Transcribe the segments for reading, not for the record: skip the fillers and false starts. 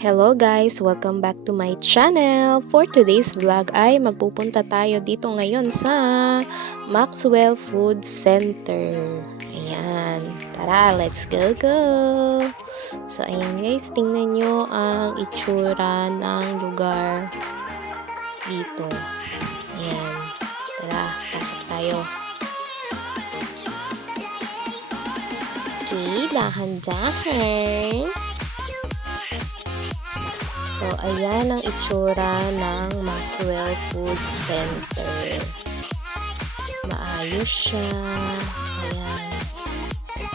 Hello guys! Welcome back to my channel! For today's vlog ay magpupunta tayo dito ngayon sa Maxwell Food Center. Ayan. Tara, let's go! So ayan guys, tingnan nyo ang itsura ng lugar dito. Ayan. Tara, pasok tayo. Okay, dahan-dahan. So, ayan ang itsura ng Maxwell Food Center. Maayos siya. Ayan.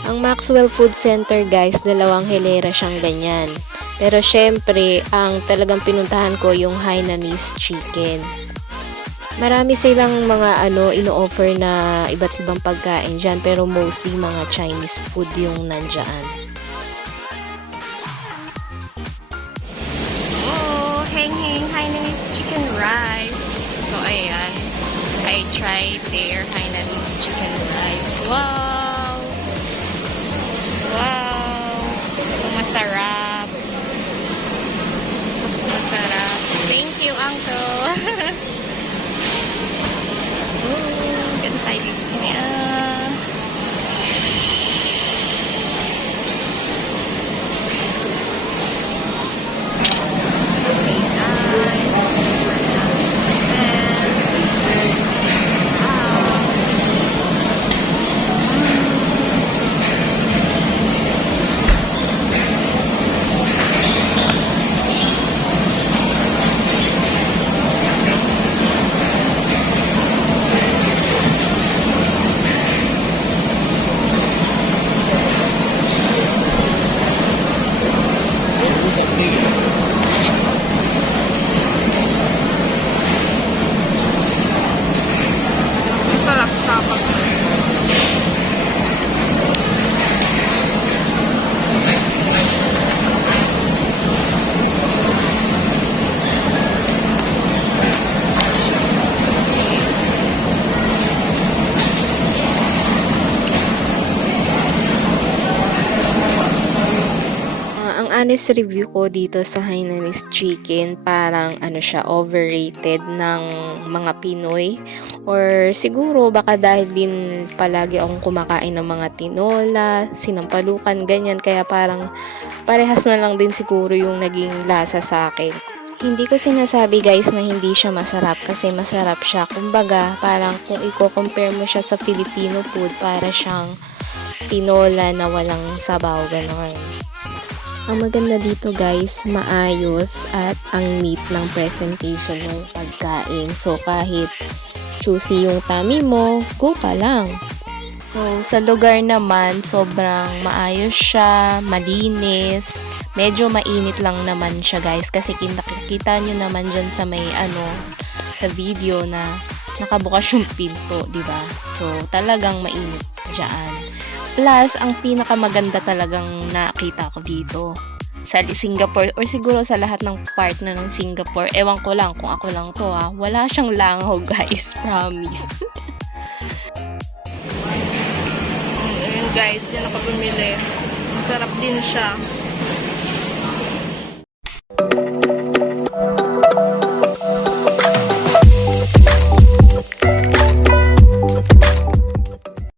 Ang Maxwell Food Center, guys, dalawang hilera siyang ganyan. Pero, syempre, ang talagang pinuntahan ko yung Hainanese Chicken. Marami silang mga ino-offer na iba't ibang pagkain dyan. Pero, mostly mga Chinese food yung nandyan. Hainanese chicken rice. So, ayan. I tried their Hainanese chicken rice. Wow! Wow! So, masarap. So, masarap. Thank you, Uncle. Ganda tayo dito. Masarap siya kapag Ang honest review ko dito sa Hainanese Chicken, parang siya, overrated ng mga Pinoy. Or siguro baka dahil din palagi akong kumakain ng mga tinola, sinampalukan, ganyan. Kaya parang parehas na lang din siguro yung naging lasa sa akin. Hindi ko sinasabi guys na hindi siya masarap kasi masarap siya. Kumbaga parang kung i-compare mo siya sa Filipino food, para siyang tinola na walang sabaw, ganon. Ang maganda dito guys, maayos at ang neat ng presentation ng pagkain. So kahit choosy yung tummy mo, go ka lang. So sa lugar naman, sobrang maayos siya, malinis. Medyo mainit lang naman siya guys kasi nakikita nyo naman dyan sa may sa video na nakabukas yung pinto, di ba? So talagang mainit dyan. Plus, ang pinakamaganda talagang nakita ko dito sa Singapore or siguro sa lahat ng part na ng Singapore. Ewan ko lang kung ako lang to wala siyang langaw guys, promise. Ayun guys, din ako bumili. Masarap din siya.